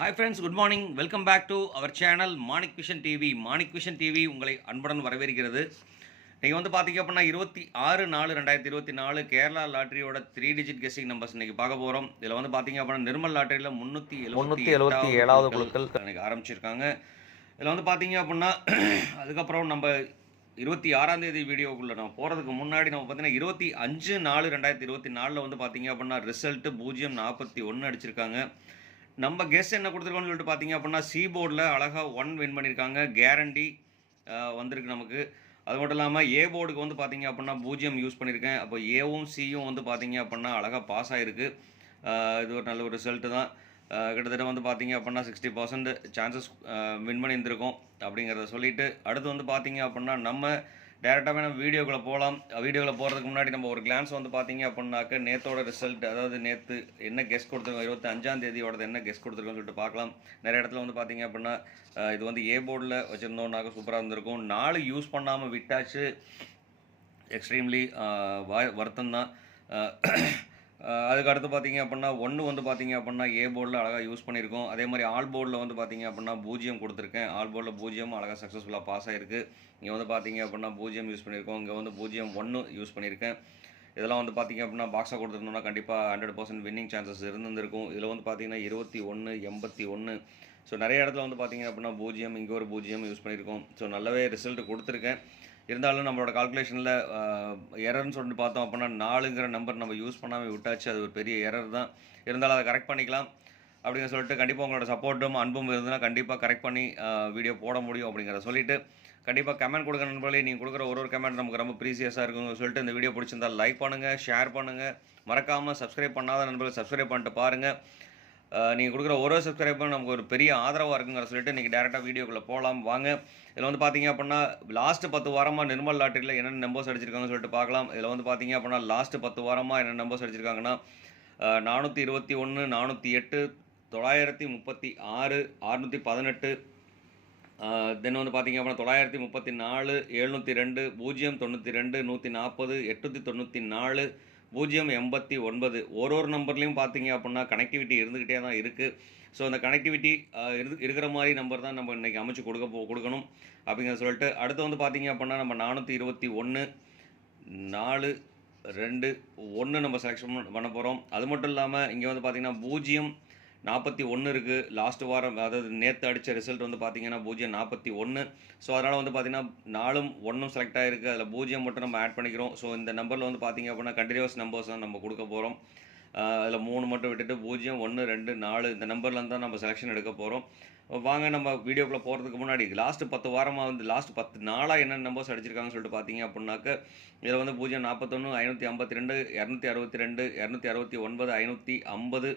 Hi friends, good morning. Welcome back to our channel Manik Vision TV. Manik Vision TV உங்களை அன்புடன் வரவேற்கிறது. நீங்கள் வந்து பார்த்தீங்க அப்படின்னா 26/4/2024 கேரளா லாட்டரியோட 3 டிஜிட் கெஸ்ஸிங் நம்பர்ஸ் இன்றைக்கி பார்க்க போகிறோம். இதில் வந்து பார்த்தீங்க அப்படின்னா நிர்மல் லாட்டரியில் 377வது குழுக்கள் இன்றைக்கி ஆரம்பிச்சிருக்காங்க. இதில் வந்து பார்த்தீங்க அப்படின்னா அதுக்கப்புறம் நம்ம 26ஆம் தேதி வீடியோக்குள்ளே நம்ம போகிறதுக்கு முன்னாடி நம்ம பார்த்தீங்கன்னா 25/4/2024 வந்து பார்த்தீங்க அப்படின்னா ரிசல்ட்டு 041 அடிச்சிருக்காங்க. நம்ம கெஸ் என்ன கொடுத்துருக்கோம்னு சொல்லிட்டு பார்த்தீங்க அப்படின்னா சி போர்டில் அழகாக 1 வின் பண்ணியிருக்காங்க. கேரண்டி வந்திருக்கு நமக்கு. அது மட்டும் இல்லாமல் ஏ போர்டுக்கு வந்து பார்த்தீங்க அப்படின்னா 0 யூஸ் பண்ணியிருக்கேன். அப்போ ஏவும் சியும் வந்து பார்த்தீங்க அப்படின்னா அழகாக பாஸ் ஆகிருக்கு. இது ஒரு நல்ல ஒரு ரிசல்ட்டு தான். கிட்டத்தட்ட வந்து பார்த்தீங்க அப்படின்னா 60% சான்சஸ் வின் பண்ணியிருந்திருக்கோம் அப்படிங்கிறத சொல்லிவிட்டு அடுத்து வந்து பார்த்தீங்க அப்படின்னா நம்ம டேரெக்டாகவே நம்ம வீடியோக்குள்ளே போகலாம். வீடியோவில் போகிறதுக்கு முன்னாடி நம்ம ஒரு கிளான்ஸ் வந்து பார்த்தீங்க அப்படின்னாக்க நேற்றோட ரிசல்ட், அதாவது நேற்று என்ன கெஸ் கொடுத்துருக்கோம், 25ஆம் தேதியோடது என்ன கெஸ் கொடுத்துருக்கோம்னு சொல்லிட்டு பார்க்கலாம். நிறைய இடத்துல வந்து பார்த்தீங்க அப்படின்னா இது வந்து ஏ போர்டில் வச்சுருந்தோம்னாக்க சூப்பராக இருந்திருக்கும். 4 யூஸ் பண்ணாமல் விட்டாச்சு. எக்ஸ்ட்ரீம்லி வருத்தம் தான். அதுக்கு அடுத்து பார்த்தீங்க அப்படின்னா 1 வந்து பார்த்தீங்க அப்படின்னா ஏ போர்டில் அழகாக யூஸ் பண்ணியிருக்கோம். அதே மாதிரி ஆல் போர்டில் வந்து பார்த்தீங்க அப்படின்னா 0 கொடுத்துருக்கேன். ஆல் போர்டில் 0 அழகாக சக்ஸஸ்ஃபுல்லாக பாஸ் ஆகிருக்கு. இங்கே வந்து பார்த்தீங்க அப்படின்னா 0 யூஸ் பண்ணியிருக்கோம். இங்கே வந்து 0 யூஸ் பண்ணியிருக்கேன். இதெல்லாம் வந்து பார்த்தீங்க அப்படின்னா பாக்ஸாக கொடுத்துருந்தோம்னா கண்டிப்பாக 100% வின்னிங் சான்சஸ் இருந்திருக்கும். இதில் வந்து பார்த்தீங்கன்னா 21, 81. ஸோ நிறைய இடத்துல வந்து பார்த்தீங்க அப்படின்னா 0, இங்கே ஒரு 0 யூஸ் பண்ணியிருக்கோம். ஸோ நல்லாவே ரிசல்ட் கொடுத்துருக்கேன். இருந்தாலும் நம்மளோட கால்குலேஷனில் எரர்னு சொல்லிட்டு பார்த்தோம் அப்படின்னா 4ங்கிற நம்பர் நம்ம யூஸ் பண்ணாமல் விட்டாச்சு. அது ஒரு பெரிய எரர் தான். இருந்தாலும் அதை கரெக்ட் பண்ணிக்கலாம் அப்படிங்கிற சொல்லிட்டு கண்டிப்பாக உங்களோட சப்போர்ட்டும் அன்பும் இருந்ததுன்னா கண்டிப்பாக கரெக்ட் பண்ணி வீடியோ போட முடியும் அப்படிங்கிறத சொல்லிவிட்டு கண்டிப்பாக கமெண்ட் கொடுக்குற நண்பர்களே, நீங்கள் கொடுக்குற ஒரு கமெண்ட் நமக்கு ரொம்ப ப்ரீசியஸாக இருக்குன்னு சொல்லிட்டு இந்த வீடியோ பிடிச்சிருந்தால் லைக் பண்ணுங்கள், ஷேர் பண்ணுங்கள். மறக்காமல் சப்ஸ்கிரைப் பண்ணாத நண்பர்கள் சப்ஸ்கிரைப் பண்ணிட்டு பாருங்கள். நீங்கள் கொடுக்குற ஒரு சப்ஸ்கிரைபர் நமக்கு ஒரு பெரிய ஆதரவாக இருக்குங்கிற சொல்லிட்டு இன்றைக்கி டேரெக்டாக வீடியோக்குள்ளே போகலாம் வாங்க. இதில் வந்து பார்த்தீங்க அப்படின்னா லாஸ்ட்டு 10 வாரமாக நிர்மல் லாட்டரியில் என்னென்ன நம்பர்ஸ் அடிச்சிருக்காங்கன்னு சொல்லிட்டு பார்க்கலாம். இதில் வந்து பார்த்தீங்க அப்படின்னா லாஸ்ட்டு 10 வாரமாக என்னென்ன நம்பர்ஸ் அடிச்சிருக்காங்கன்னா 421, 408, 936, 618, தென் வந்து பார்த்தீங்க அப்படின்னா 934, 702, 092, 140, 894, 089. ஒரு நம்பர்லேயும் பார்த்தீங்க அப்படின்னா கனெக்டிவிட்டி இருந்துக்கிட்டே தான் இருக்குது. ஸோ அந்த கனெக்டிவிட்டி இருக்கிற மாதிரி நம்பர் தான் நம்ம இன்றைக்கி அமைச்சு கொடுக்கணும் அப்படிங்கிற சொல்லிட்டு அடுத்து வந்து பார்த்தீங்க அப்படின்னா நம்ம 421, 4, 2, 1 நம்ம செலெக்ஷன் பண்ண போகிறோம். அது மட்டும் இல்லாமல் இங்கே வந்து பார்த்திங்கன்னா 041 இருக்குது. லாஸ்ட் வாரம், அதாவது நேற்று அடித்த ரிசல்ட் வந்து பார்த்திங்கன்னா 041. ஸோ அதனால் வந்து பார்த்திங்கன்னா 4ம் 1ம் செலக்ட் ஆகிருக்கு. அதில் 0 மட்டும் நம்ம ஆட் பண்ணிக்கிறோம். ஸோ இந்த நம்பரில் வந்து பார்த்திங்க அப்படின்னா கண்டினியூஸ் நம்பர்ஸ் தான் நம்ம கொடுக்க போகிறோம். அதில் 3 மட்டும் விட்டுட்டு 0, 1, 2, 4 இந்த நம்பர்லேருந்து தான் நம்ம செலெக்ஷன் எடுக்க போகிறோம். வாங்க நம்ம வீடியோக்குள்ளே போகிறதுக்கு முன்னாடி லாஸ்ட்டு 10 வாரமாக வந்து லாஸ்ட் 10 நாளாக என்னென்ன நம்பர்ஸ் அடிச்சிருக்காங்கன்னு சொல்லிட்டு பார்த்தீங்க அப்படின்னாக்க இதில் வந்து 041, 552, 262, 269, 550,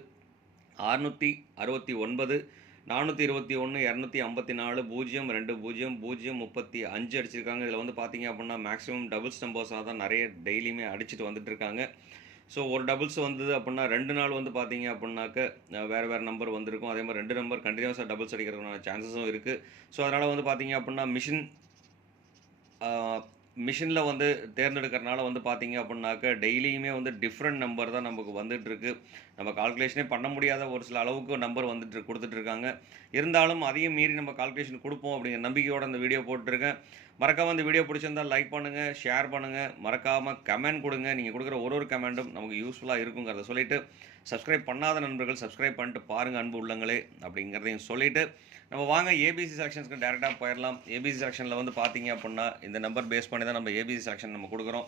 669, 421, 254, 020, 035 அடிச்சிருக்காங்க. இதில் வந்து பார்த்தீங்க அப்படின்னா மேக்ஸிமம் டபுள்ஸ் நம்பர்ஸாக தான் நிறைய டெய்லியுமே அடிச்சுட்டு வந்துட்டு இருக்காங்க. ஸோ ஒரு டபுள்ஸ் வந்தது அப்படின்னா 2 நாள் வந்து பார்த்தீங்க அப்படின்னாக்க வேறு நம்பர் வந்திருக்கும். அதே மாதிரி 2 நம்பர் கண்டினியூஸாக டபுள்ஸ் அடிக்கிறதுக்கான சான்சஸும் இருக்குது. ஸோ அதனால் வந்து பார்த்தீங்க அப்படின்னா மிஷினில் வந்து தேர்ந்தெடுக்கிறனால வந்து பார்த்தீங்க அப்படின்னாக்க டெய்லியுமே வந்து டிஃப்ரெண்ட் நம்பர் தான் நமக்கு வந்துட்டுருக்கு. நம்ம கால்குலேஷனே பண்ண முடியாத ஒரு சில அளவுக்கு நம்பர் கொடுத்துட்ருக்காங்க. இருந்தாலும் அதையும் மீறி நம்ம கால்குலேஷன் கொடுப்போம் அப்படிங்கிற நம்பிக்கையோடு அந்த வீடியோ போட்டிருக்கேன். மறக்காமல் அந்த வீடியோ பிடிச்சிருந்தால் லைக் பண்ணுங்கள், ஷேர் பண்ணுங்கள், மறக்காமல் கமெண்ட் கொடுங்க. நீங்கள் கொடுக்குற ஒரு கமெண்ட்டும் நமக்கு யூஸ்ஃபுல்லாக இருக்குங்கிறத சொல்லிவிட்டு சப்ஸ்கிரைப் பண்ணாத நண்பர்கள் சப்ஸ்கிரைப் பண்ணிட்டு பாருங்கள் அன்பு உள்ளங்களே அப்படிங்கிறதையும் சொல்லிவிட்டு நம்ம வாங்க ஏபிசி செலெக்ஷன்ஸ்க்கு டேரெக்டாக போயிடலாம். ஏபிசி செலெக்ஷனில் வந்து பார்த்தீங்க அப்படின்னா இந்த நம்பர் பேஸ் பண்ணி தான் நம்ம ஏபிசி செலெக்ஷன் நம்ம கொடுக்குறோம்.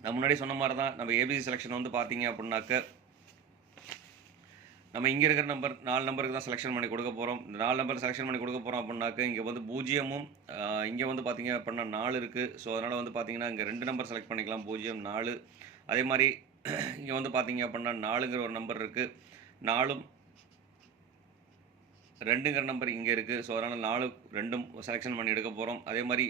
நான் முன்னாடி சொன்ன மாதிரி தான் நம்ம ஏபிசி செலெக்ஷன் வந்து பார்த்தீங்க அப்படின்னாக்க நம்ம இங்கே இருக்கிற நம்பர் 4 நம்பருக்கு தான் செலெக்ஷன் பண்ணி கொடுக்க போகிறோம். இந்த 4 நம்பர் செலெக்ஷன் பண்ணி கொடுக்க போகிறோம் அப்படின்னாக்க இங்கே வந்து 0ம் இங்கே வந்து பார்த்தீங்க அப்படின்னா 4 இருக்குது. ஸோ அதனால் வந்து பார்த்தீங்கன்னா இங்கே 2 நம்பர் செலக்ட் பண்ணிக்கலாம், 0, 4. அதே மாதிரி இங்கே வந்து பார்த்தீங்க அப்படின்னா 4ங்கிற ஒரு நம்பர் இருக்குது. 4ம் 2ங்கிற நம்பர் இங்கே இருக்குது. ஸோ அதனால் 4, 2ம் செலெக்ஷன் பண்ணி எடுக்க போகிறோம். அதே மாதிரி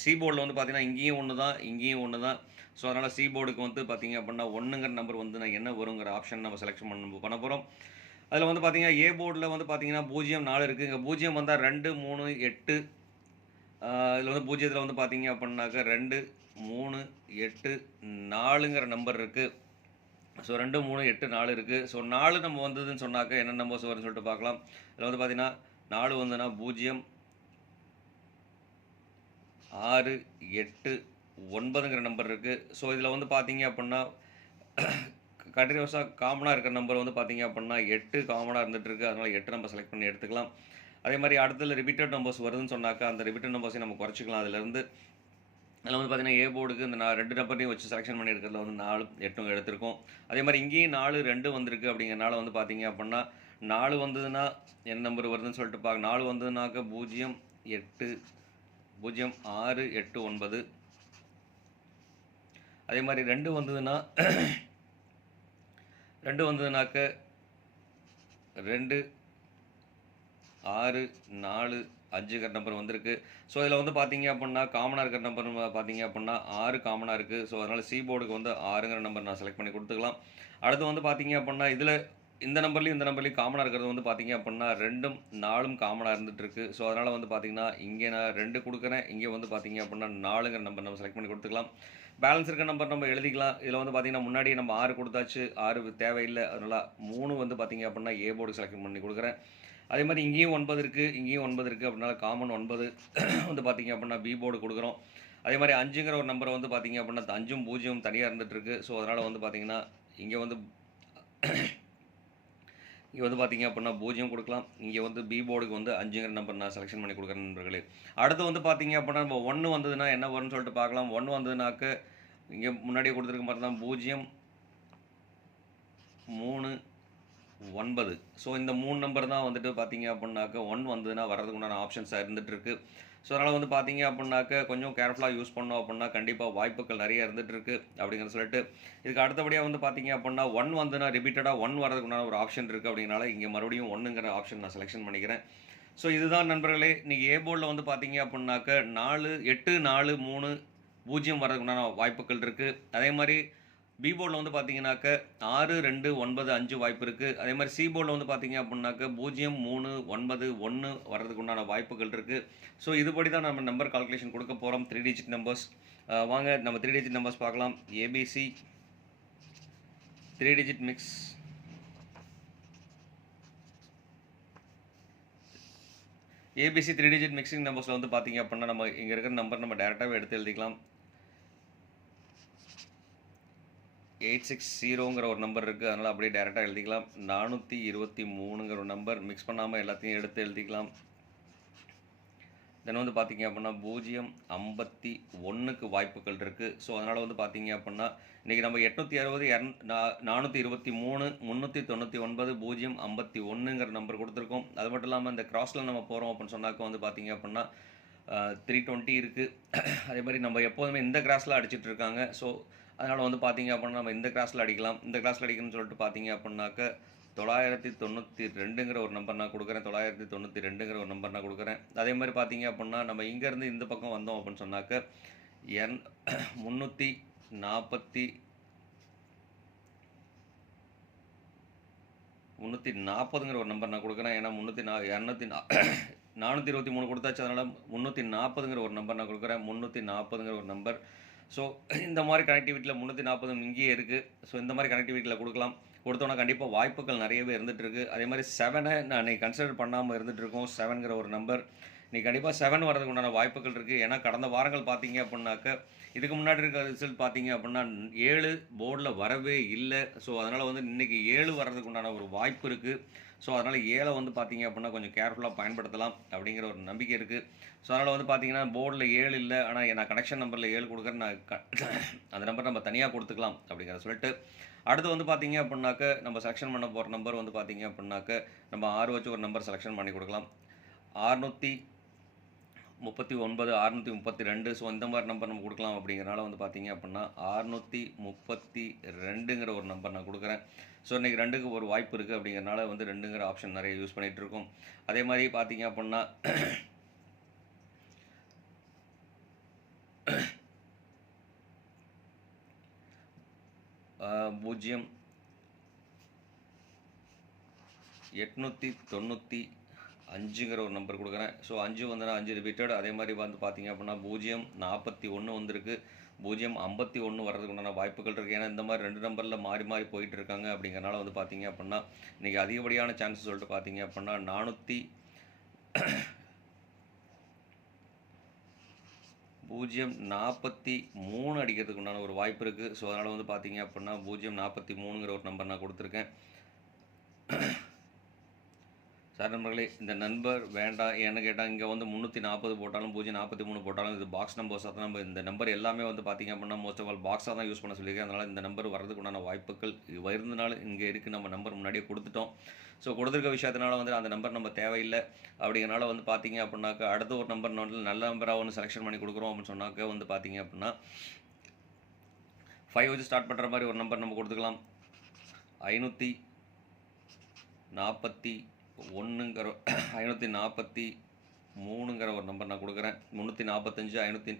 சி போர்டில் வந்து பார்த்தீங்கன்னா இங்கேயும் 1 தான், இங்கேயும் 1 தான். ஸோ அதனால் சி போர்டுக்கு வந்து பார்த்தீங்க அப்படின்னா 1ங்கிற நம்பர் வந்து நான் என்ன வருங்கிற ஆப்ஷன் நம்ம செலெக்ஷன் பண்ண போகிறோம். அதில் வந்து பார்த்தீங்கன்னா ஏ போர்டில் வந்து பார்த்தீங்கன்னா 0, 4 இருக்குது. இங்கே 0 வந்தால் 2, 3, 8. இதில் வந்து 0த்தில் வந்து பார்த்தீங்க அப்படின்னாக்க 2, 3, 8, 4ங்கிற நம்பர் இருக்குது. ஸோ 2, 3, 8, 4 இருக்குது. ஸோ 4 நம்ம வந்ததுன்னு சொன்னாக்க என்ன நம்பர்ஸ் வரும்னு சொல்லிட்டு பார்க்கலாம். இதில் வந்து பார்த்தீங்கன்னா 4 வந்துன்னா 0, 6, 8, 9ங்கிற நம்பர் இருக்குது. ஸோ இதில் வந்து பார்த்தீங்க அப்படின்னா கண்டினியூஸாக காமனாக இருக்கிற நம்பர் வந்து பார்த்தீங்க அப்படின்னா 8 காமனாக இருந்துகிட்ருக்கு. அதனால் 8 நம்ம செலக்ட் பண்ணி எடுத்துக்கலாம். அதே மாதிரி அடுத்ததில் ரிப்பீட்டட் நம்பர்ஸ் வருதுன்னு சொன்னாக்கா அந்த ரிப்பீட்டட் நம்பர்ஸையும் நம்ம குறைச்சிக்கலாம். அதிலேருந்து அதில் வந்து பார்த்தீங்கன்னா ஏ போர்டுக்கு இந்த 2 நம்பரையும் வச்சு செலெக்ஷன் பண்ணி எடுக்கிறதுல வந்து 4, 8 எடுத்திருக்கோம். அதே மாதிரி இங்கேயும் 4, 2 வந்திருக்கு. அப்படிங்கிறனால வந்து பார்த்தீங்க அப்படின்னா 4 வந்ததுன்னா என்ன நம்பர் வருதுன்னு சொல்லிட்டு 4 வந்ததுனாக்க 0, 8, 0, 6, 8, 9. அதே மாதிரி 2 வந்ததுன்னா 2 வந்ததுனாக்க 2, 6, 4, 5ங்கிற நம்பர் வந்திருக்கு. ஸோ இதில் வந்து பார்த்தீங்க அப்படின்னா காமனாக இருக்கிற நம்பர் பார்த்தீங்க அப்படின்னா 6 காமனாக இருக்குது. ஸோ அதனால் சி போர்டுக்கு வந்து 6ங்கிற நம்பர் நான் செலக்ட் பண்ணி கொடுத்துக்கலாம். அடுத்து வந்து பார்த்தீங்க அப்படின்னா இதில் இந்த நம்பர்லையும் காமனாக இருக்கிறது வந்து பார்த்தீங்க அப்படின்னா 2ம் 4ம் காமனாக இருந்துகிட்ருக்கு. ஸோ அதனால் வந்து பார்த்தீங்கன்னா இங்கே நான் 2 கொடுக்குறேன். இங்கே வந்து பார்த்தீங்க அப்படின்னா 4ங்கிற நம்பர் நம்ம செலக்ட் பண்ணி கொடுத்துக்கலாம். பேலன்ஸ் இருக்க நம்பர் நம்ம எழுதிக்கலாம். இதில் வந்து பார்த்தீங்கன்னா முன்னாடி நம்ம 6 கொடுத்தாச்சு, 6 தேவையில்லை. அதனால் 3 வந்து பார்த்தீங்க அப்படின்னா ஏ போர்டு செலக்ட் பண்ணி கொடுக்குறேன். அதே மாதிரி இங்கேயும் 9 இருக்குது, இங்கேயும் 9 இருக்குது. அப்படினால காமன் 9 வந்து பார்த்தீங்க அப்படின்னா பி போர்டு கொடுக்குறோம். அதே மாதிரி 5ங்கிற ஒரு நம்பரை வந்து பார்த்தீங்க அப்படின்னா 5ம் 0ம் தனியாக இருந்துகிட்ருக்கு. ஸோ அதனால் வந்து பார்த்தீங்கன்னா இங்கே வந்து பார்த்தீங்க அப்படின்னா 0 கொடுக்கலாம். இங்கே வந்து பி போர்டுக்கு வந்து 5ங்கிற நம்பர் நான் செலெக்ஷன் பண்ணி கொடுக்குறேன் நண்பர்களே. அடுத்து வந்து பார்த்தீங்க அப்படின்னா நம்ம 1 வந்ததுன்னா என்ன வரும்னு சொல்லிட்டு பார்க்கலாம். 1 வந்ததுனாக்க இங்கே முன்னாடியே கொடுத்துருக்க மாதிரி தான் 0, 3, 9. ஸோ இந்த 3 நம்பர் தான் வந்துட்டு பார்த்தீங்க அப்படின்னாக்க 1 வந்ததுன்னா வர்றதுக்கு உண்டான ஆப்ஷன்ஸாக இருந்துகிட்ருக்கு. ஸோ அதனால் வந்து பார்த்தீங்க அப்படின்னாக்க கொஞ்சம் கேர்ஃபுல்லாக யூஸ் பண்ணோம் அப்படின்னா கண்டிப்பாக வாய்ப்புகள் நிறைய இருந்துகிட்ருக்கு அப்படிங்கிற சொல்லிட்டு இதுக்கு அடுத்தபடியாக வந்து பார்த்தீங்க அப்படின்னா 1 வந்துன்னா ரிப்பீட்டடாக 1 வரதுக்கு உண்டான ஒரு ஆப்ஷன் இருக்குது. அப்படிங்கிறனால இங்கே மறுபடியும் 1ங்கிற ஆப்ஷன் நான் செலெக்ஷன் பண்ணிக்கிறேன். ஸோ இதுதான் நண்பர்களே. இன்றைக்கி ஏ போர்டில் வந்து பார்த்தீங்க அப்படின்னாக்க 4, 8, 4, 3, 0 வரதுக்கு உண்டான வாய்ப்புகள் இருக்குது. அதே மாதிரி பி போர்டில் வந்து பார்த்தீங்கன்னாக்க 6, 2, 9, 5 வாய்ப்பு இருக்குது. அதே மாதிரி சி போர்டில் வந்து பார்த்தீங்க அப்படின்னாக்க 0, 3, 9, 1 வர்றதுக்கு உண்டான வாய்ப்புகள் இருக்குது. ஸோ இதுபடி தான் நம்ம நம்பர் கால்குலேஷன் கொடுக்க போகிறோம். 3 டிஜிட் நம்பர்ஸ். வாங்க நம்ம 3 டிஜிட் நம்பர்ஸ் பார்க்கலாம். ABC 3 digit mix, ABC 3 digit mixing நம்பர்ஸில் வந்து பார்த்தீங்க அப்படின்னா நம்ம இங்கே இருக்கிற நம்பர் நம்ம டேரெக்டாகவே எடுத்து எழுதிக்கலாம். 860ங்கிற ஒரு நம்பர் இருக்குது. அதனால் அப்படியே டேரெக்டாக எழுதிக்கலாம். 423ங்கிற ஒரு நம்பர் மிக்ஸ் பண்ணாமல் எல்லாத்தையும் எடுத்து எழுதிக்கலாம். தென் வந்து பார்த்தீங்க அப்படின்னா 051க்கு வாய்ப்புகள் இருக்குது. ஸோ அதனால் வந்து பார்த்தீங்க அப்படின்னா இன்றைக்கி நம்ம 860, 423, 399, 051ங்கிற நம்பர் கொடுத்துருக்கோம். அது மட்டும் இல்லாமல் இந்த கிராஸில் நம்ம போகிறோம் அப்படின்னு சொன்னாக்க வந்து பார்த்தீங்க அப்படின்னா 320 இருக்குது. அதே மாதிரி நம்ம எப்போதுமே இந்த கிராஸில் அடிச்சிட்டு இருக்காங்க. ஸோ அதனால் வந்து பார்த்தீங்க அப்படின்னா நம்ம இந்த கிராஸில் அடிக்கலாம். இந்த கிராஸில் அடிக்கணும்னு சொல்லிட்டு பார்த்தீங்க அப்படின்னாக்க 992ங்கிற ஒரு நம்பர் நான் கொடுக்குறேன். 992ங்கிற ஒரு நம்பர் நான் கொடுக்குறேன். அதே மாதிரி பார்த்தீங்க அப்படின்னா நம்ம இங்கேருந்து இந்த பக்கம் வந்தோம் அப்படின்னு சொன்னாக்க 340ங்கிற ஒரு நம்பர் நான் கொடுக்குறேன். ஏன்னா 423 கொடுத்தாச்சு. அதனால் 340ங்கிற ஒரு நம்பர் நான் கொடுக்குறேன். 340ங்கிற ஒரு நம்பர். ஸோ இந்த மாதிரி கனெக்டிவிட்டியில் 340 இங்கேயே இருக்குது. ஸோ இந்த மாதிரி கனெக்டிவிட்டியில் கொடுத்தோன்னா கண்டிப்பாக வாய்ப்புகள் நிறையவே இருந்துகிட்ருக்கு. அதே மாதிரி 7 நான் இன்றைக்கி கன்சிடர் பண்ணாமல் இருந்துகிட்ருக்கோம். 7ங்கிற ஒரு நம்பர் இன்றைக்கி கண்டிப்பாக 7 வரதுக்கு உண்டான வாய்ப்புகள் இருக்குது. ஏன்னா கடந்த வாரங்கள் பார்த்தீங்க அப்படின்னாக்க இதுக்கு முன்னாடி இருக்கிற ரிசல்ட் பார்த்தீங்க அப்படின்னா 7 போர்டில் வரவே இல்லை. ஸோ அதனால் வந்து இன்றைக்கி 7 வர்றதுக்கு உண்டான ஒரு வாய்ப்பு இருக்குது. ஸோ அதனால் 7 வந்து பார்த்தீங்க அப்படின்னா கொஞ்சம் கேர்ஃபுல்லாக பயன்படுத்தலாம் அப்படிங்கிற ஒரு நம்பிக்கை இருக்குது. ஸோ அதனால் வந்து பார்த்தீங்கன்னா போர்டில் 7 இல்லை, ஆனால் நான் கனெக்ஷன் நம்பரில் 7 கொடுக்குறேன். நான் அந்த நம்பர் நம்ம தனியாக கொடுத்துக்கலாம் அப்படிங்கிற சொல்லிட்டு அடுத்து வந்து பார்த்தீங்க அப்படின்னாக்க நம்ம செலெக்ஷன் பண்ண போகிற நம்பர் வந்து பார்த்தீங்க அப்படின்னாக்க நம்ம 6 வச்சு ஒரு நம்பர் செலெக்ஷன் பண்ணி கொடுக்கலாம். 639, 632. ஸோ இந்த மாதிரி நம்பர் நம்ம கொடுக்கலாம். அப்படிங்கிறனால வந்து பார்த்தீங்க அப்படின்னா 632ங்கிற ஒரு நம்பர் நான் கொடுக்குறேன். ஸோ இன்றைக்கி 2க்கு ஒரு வாய்ப்பு இருக்குது. அப்படிங்கிறனால வந்து 2ங்கிற ஆப்ஷன் நிறைய யூஸ் பண்ணிகிட்ருக்கோம். அதே மாதிரி பார்த்தீங்க அப்படின்னா 895ங்கிற ஒரு நம்பர் கொடுக்குறேன். ஸோ 5 வந்து 5 ரிப்பீட்டட். அதே மாதிரி வந்து பார்த்தீங்க அப்படின்னா 041 வந்திருக்கு. 051 வர்றதுக்கு உண்டான வாய்ப்புகள் இருக்குது. ஏன்னா இந்த மாதிரி 2 நம்பரில் மாறி மாறி போயிட்டு இருக்காங்க. அப்படிங்கிறனால வந்து பார்த்தீங்க அப்படின்னா இன்றைக்கி அதிகப்படியான சான்சஸ் சொல்லிட்டு பார்த்தீங்க அப்படின்னா 043 அடிக்கிறதுக்கு உண்டான ஒரு வாய்ப்பு இருக்குது. ஸோ அதனால் வந்து பார்த்தீங்க அப்படின்னா 043ங்கிற ஒரு நம்பர் நான் கொடுத்துருக்கேன். சார் நண்பர்களே, இந்த நம்பர் வேண்டாம் ஏன்னு கேட்டால் இங்கே வந்து 340 போட்டாலும் 043 போட்டாலும் இது பாக்ஸ் நம்பர்ஸாக தான். நம்ம இந்த நம்பர் எல்லாமே வந்து பார்த்திங்க அப்படின்னா மோஸ்ட் ஆஃப் ஆல் பாக்ஸாக தான் யூஸ் பண்ண சொல்லியிருக்கேன். அதனால் இந்த நம்பர் வரதுக்கு உண்டான வாய்ப்புகள் இருந்தனால இங்கே இருக்குது. நம்ம நம்பர் முன்னாடியே கொடுத்துட்டோம். ஸோ கொடுத்துருக்க விஷயத்தினால வந்து அந்த நம்பர் நம்ம தேவையில்லை. அப்படிங்கிறனால வந்து பார்த்தீங்க அப்படின்னாக்கா அடுத்த ஒரு நம்பர் நல்ல நம்பராக ஒன்று செலெக்ஷன் பண்ணி கொடுக்குறோம் அப்படின்னு சொன்னாக்க வந்து பார்த்தீங்க அப்படின்னா 5 வச்சு ஸ்டார்ட் பண்ணுற மாதிரி ஒரு நம்பர் நம்ம கொடுத்துக்கலாம். 543ங்கிற ஒரு நம்பர் நான் கொடுக்குறேன். 345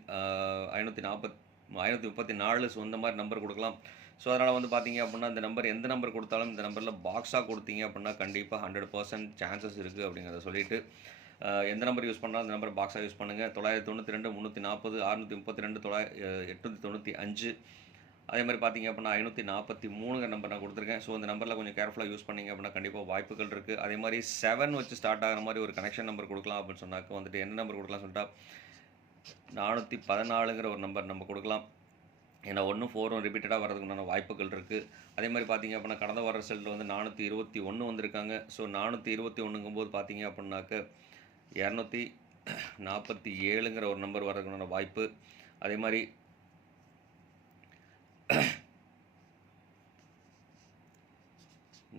534 ஸோ இந்த மாதிரி நம்பர் கொடுக்கலாம். ஸோ அதனால் வந்து பார்த்தீங்க அப்படின்னா இந்த நம்பர் எந்த நம்பர் கொடுத்தாலும் இந்த நம்பரில் பாக்ஸாக கொடுத்தீங்க அப்படின்னா கண்டிப்பாக 100% சான்சஸ் இருக்குது அப்படிங்கிறத சொல்லிவிட்டு எந்த நம்பர் யூஸ் பண்ணாலும் அந்த நம்பர் பாக்ஸாக யூஸ் பண்ணுங்கள். 992 340 632 895 அதே மாதிரி பார்த்தீங்க அப்படின்னா 543ங்கிற நம்பர் நான் கொடுத்துருக்கேன். ஸோ இந்த நம்பரில் கொஞ்சம் கேர்ஃபுல்லாக யூஸ் பண்ணிங்க அப்படின்னா கண்டிப்பாக வாய்ப்புகள் இருக்குது. அதே மாதிரி 7 வச்சு ஸ்டார்ட் ஆகிற மாதிரி ஒரு கனெக்ஷன் நம்பர் கொடுக்கலாம் அப்படின்னு சொன்னாக்க வந்துட்டு என்ன நம்பர் கொடுக்கலாம் சொல்லிட்டா 414ங்கிற ஒரு நம்பர் நம்ம கொடுக்கலாம். ஏன்னா 1 4 ரிப்பீட்டடாக வரதுக்குண்டான வாய்ப்புகள் இருக்குது. அதே மாதிரி பார்த்தீங்க அப்படின்னா கடந்த வர ரிசல்ட்டில் வந்து 421 வந்திருக்காங்க. ஸோ 421ங்கும்போது பார்த்தீங்க அப்படின்னாக்க 247ங்கிற ஒரு நம்பர் வரதுக்குண்டான வாய்ப்பு. அதே மாதிரி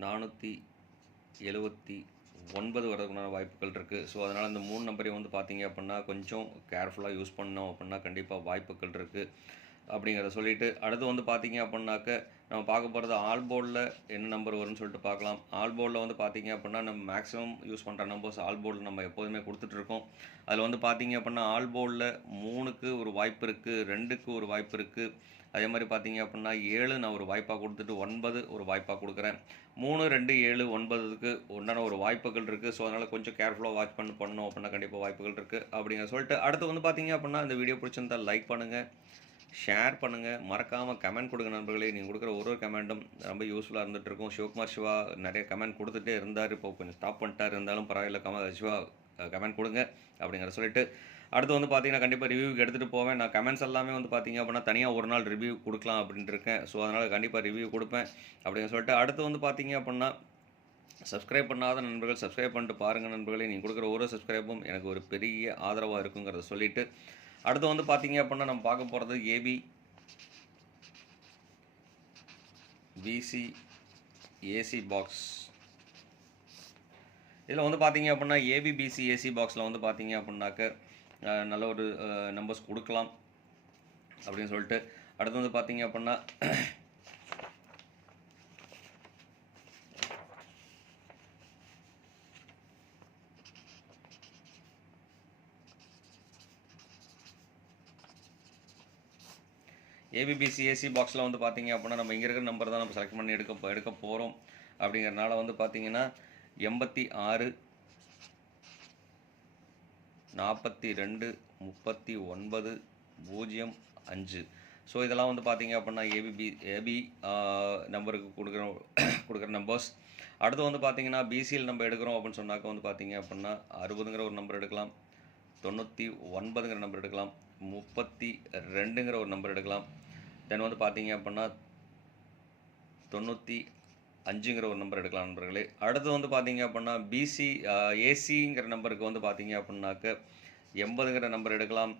479 வரதுக்குண்டான வாய்ப்புகள் இருக்குது. ஸோ அதனால் இந்த 3 நம்பரையும் வந்து பார்த்தீங்க அப்படின்னா கொஞ்சம் கேர்ஃபுல்லாக யூஸ் பண்ணோம் அப்படின்னா கண்டிப்பாக வாய்ப்புகள் இருக்குது அப்படிங்கிறத சொல்லிவிட்டு அடுத்து வந்து பார்த்தீங்க அப்படின்னாக்க நம்ம பார்க்க போகிறது ஆல் போர்டில் என்ன நம்பர் வரும்னு சொல்லிட்டு பார்க்கலாம். ஆல் போர்டில் வந்து பார்த்தீங்க அப்படின்னா நம்ம மேக்ஸிமம் யூஸ் பண்ணுற நம்பர்ஸ் ஆல் போர்டில் நம்ம எப்போதுமே கொடுத்துட்ருக்கோம். அதில் வந்து பார்த்தீங்க அப்படின்னா ஆல் போர்டில் 3க்கு ஒரு வாய்ப்பு இருக்குது, 2க்கு ஒரு வாய்ப்பு இருக்குது. அதே மாதிரி பார்த்தீங்க அப்படின்னா 7 நான் ஒரு வாய்ப்பாக கொடுத்துட்டு 9 ஒரு வாய்ப்பாக கொடுக்குறேன். 3 2 7 9க்கு உண்டான ஒரு வாய்ப்புகள் இருக்குது. ஸோ அதனால் கொஞ்சம் கேர்ஃபுல்லாக வாட்ச் பண்ணணும் அப்படின்னா கண்டிப்பாக வாய்ப்புகள் இருக்குது அப்படிங்கிற சொல்லிட்டு அடுத்து வந்து பார்த்தீங்க அப்படின்னா இந்த வீடியோ பிடிச்சிருந்தால் லைக் பண்ணுங்கள், ஷேர் பண்ணுங்கள், மறக்காமல் கமெண்ட் கொடுங்க நண்பர்களே. நீங்கள் கொடுக்குற ஒரு கமெண்ட்டும் ரொம்ப யூஸ்ஃபுல்லாக இருந்துகிட்ருக்கும். சிவகுமார் சிவா நிறைய கமெண்ட் கொடுத்துட்டே இருந்தார், இப்போ கொஞ்சம் ஸ்டாப் பண்ணிட்டார். இருந்தாலும் பரவாயில்ல, சிவா கமெண்ட் கொடுங்க அப்படிங்கிற சொல்லிட்டு அடுத்து வந்து பார்த்தீங்கன்னா கண்டிப்பாக ரிவ்யூக்கு எடுத்துகிட்டு போவேன். நான் கமெண்ட்ஸ் எல்லாமே வந்து பார்த்தீங்க அப்படின்னா தனியாக ஒரு நாள் ரிவ்யூ கொடுக்கலாம் அப்படின்ட்டு இருக்கேன். ஸோ அதனால் கண்டிப்பாக ரிவ்யூ கொடுப்பேன் அப்படிங்கிற சொல்லிட்டு அடுத்து வந்து பார்த்தீங்க அப்படின்னா சப்ஸ்கிரைப் பண்ணாத நண்பர்கள் சப்ஸ்கிரைப் பண்ணிட்டு பாருங்கள் நண்பர்களே. நீங்கள் கொடுக்குற ஒரு சப்ஸ்கிரைபும் எனக்கு ஒரு பெரிய ஆதரவாக இருக்குங்கிறத சொல்லிவிட்டு அடுத்து வந்து பார்த்தீங்க அப்படின்னா நம்ம பார்க்க போகிறது ABBC AC பாக்ஸ். இதில் வந்து பார்த்தீங்க அப்படின்னா ABBC AC பாக்ஸில் வந்து பார்த்தீங்க அப்படின்னாக்க நல்ல ஒரு நம்பர்ஸ் கொடுக்கலாம் அப்படின்னு சொல்லிட்டு அடுத்து வந்து பார்த்தீங்க அப்படின்னா ABBC AC பாக்ஸில் வந்து பார்த்தீங்க அப்படின்னா நம்ம இங்கே இருக்கிற நம்பர் தான் நம்ம செலக்ட் பண்ணி எடுக்க போகிறோம். அப்படிங்கிறனால வந்து பார்த்தீங்கன்னா 86 42 39 05. ஸோ இதெல்லாம் வந்து பார்த்தீங்க அப்படின்னா ஏபி நம்பருக்கு கொடுக்குற நம்பர்ஸ். அடுத்து வந்து பார்த்தீங்கன்னா பிசியில் நம்ம எடுக்கிறோம் அப்படின்னு சொன்னாக்க வந்து பார்த்தீங்க அப்படின்னா 60ங்கிற ஒரு நம்பர் எடுக்கலாம், 99ங்கிற நம்பர் எடுக்கலாம், 32ங்கிற ஒரு நம்பர் எடுக்கலாம். தென் வந்து பார்த்தீங்க அப்படின்னா 95ங்கிற ஒரு நம்பர் எடுக்கலாம் நண்பர்களே. அடுத்து வந்து பார்த்தீங்க அப்படின்னா ஏசிங்கிற நம்பருக்கு வந்து பார்த்தீங்க அப்படின்னாக்க 80ங்கிற நம்பர் எடுக்கலாம்.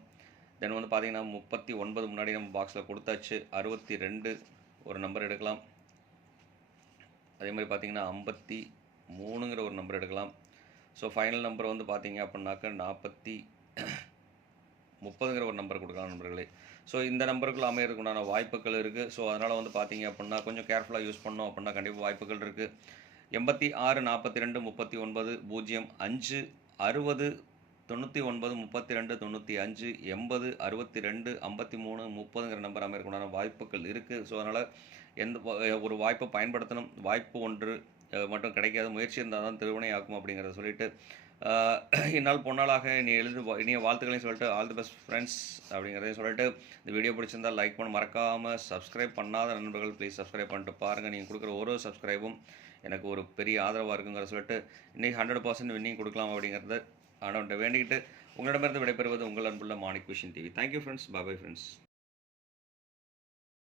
தென் வந்து பார்த்தீங்கன்னா 39 முன்னாடி நம்ம பாக்ஸில் கொடுத்தாச்சு. 62 ஒரு நம்பர் எடுக்கலாம். அதே மாதிரி பார்த்தீங்கன்னா 53ங்கிற ஒரு நம்பர் எடுக்கலாம். ஸோ ஃபைனல் நம்பர் வந்து பார்த்தீங்க அப்படின்னாக்க 30ங்கிற ஒரு நம்பர் கொடுக்கலாம் நண்பர்களே. ஸோ இந்த நம்பருக்குள்ள அமையறதுக்கு உண்டான வாய்ப்புகள் இருக்குது. ஸோ அதனால் வந்து பார்த்தீங்க அப்படின்னா கொஞ்சம் கேர்ஃபுல்லாக யூஸ் பண்ணோம் அப்படின்னா கண்டிப்பாக வாய்ப்புகள் இருக்குது. 86 42 39 05 60 99 32 95 80 62 53 30ங்கிற நம்பர் அமையறதுக்கு உண்டான வாய்ப்புகள் இருக்குது. ஸோ அதனால் எந்த ஒரு வாய்ப்பை பயன்படுத்தணும். வாய்ப்பு ஒன்று மட்டும் கிடைக்காது, முயற்சி இருந்தால் தான் திருவினை ஆக்கும் அப்படிங்கிறத சொல்லிவிட்டு இந்நாள் பொன்னாளாக நீ இனிய வாழ்த்துக்களையும் சொல்லிட்டு ஆல் தி பெஸ்ட் ஃப்ரெண்ட்ஸ் அப்படிங்கிறதையும் சொல்லிட்டு இந்த வீடியோ பிடிச்சிருந்தால் லைக் பண்ண மறக்காமல் சப்ஸ்கிரைப் பண்ணாத நண்பர்கள் ப்ளீஸ் சப்ஸ்கிரைப் பண்ணிட்டு பாருங்கள். நீங்கள் கொடுக்குற ஒரு சப்ஸ்கிரைபும் எனக்கு ஒரு பெரிய ஆதரவாக இருக்குங்கிற சொல்லிட்டு இன்றைக்கி 100% வின்னிங் கொடுக்கலாம் அப்படிங்கிறத ஆனவன்ட்ட வேண்டிக்கிட்டு உங்களிடமிருந்து விடைபெறுவது உங்கள் அன்புள்ள Manik vision TV. Thank you friends. Bye bye friends.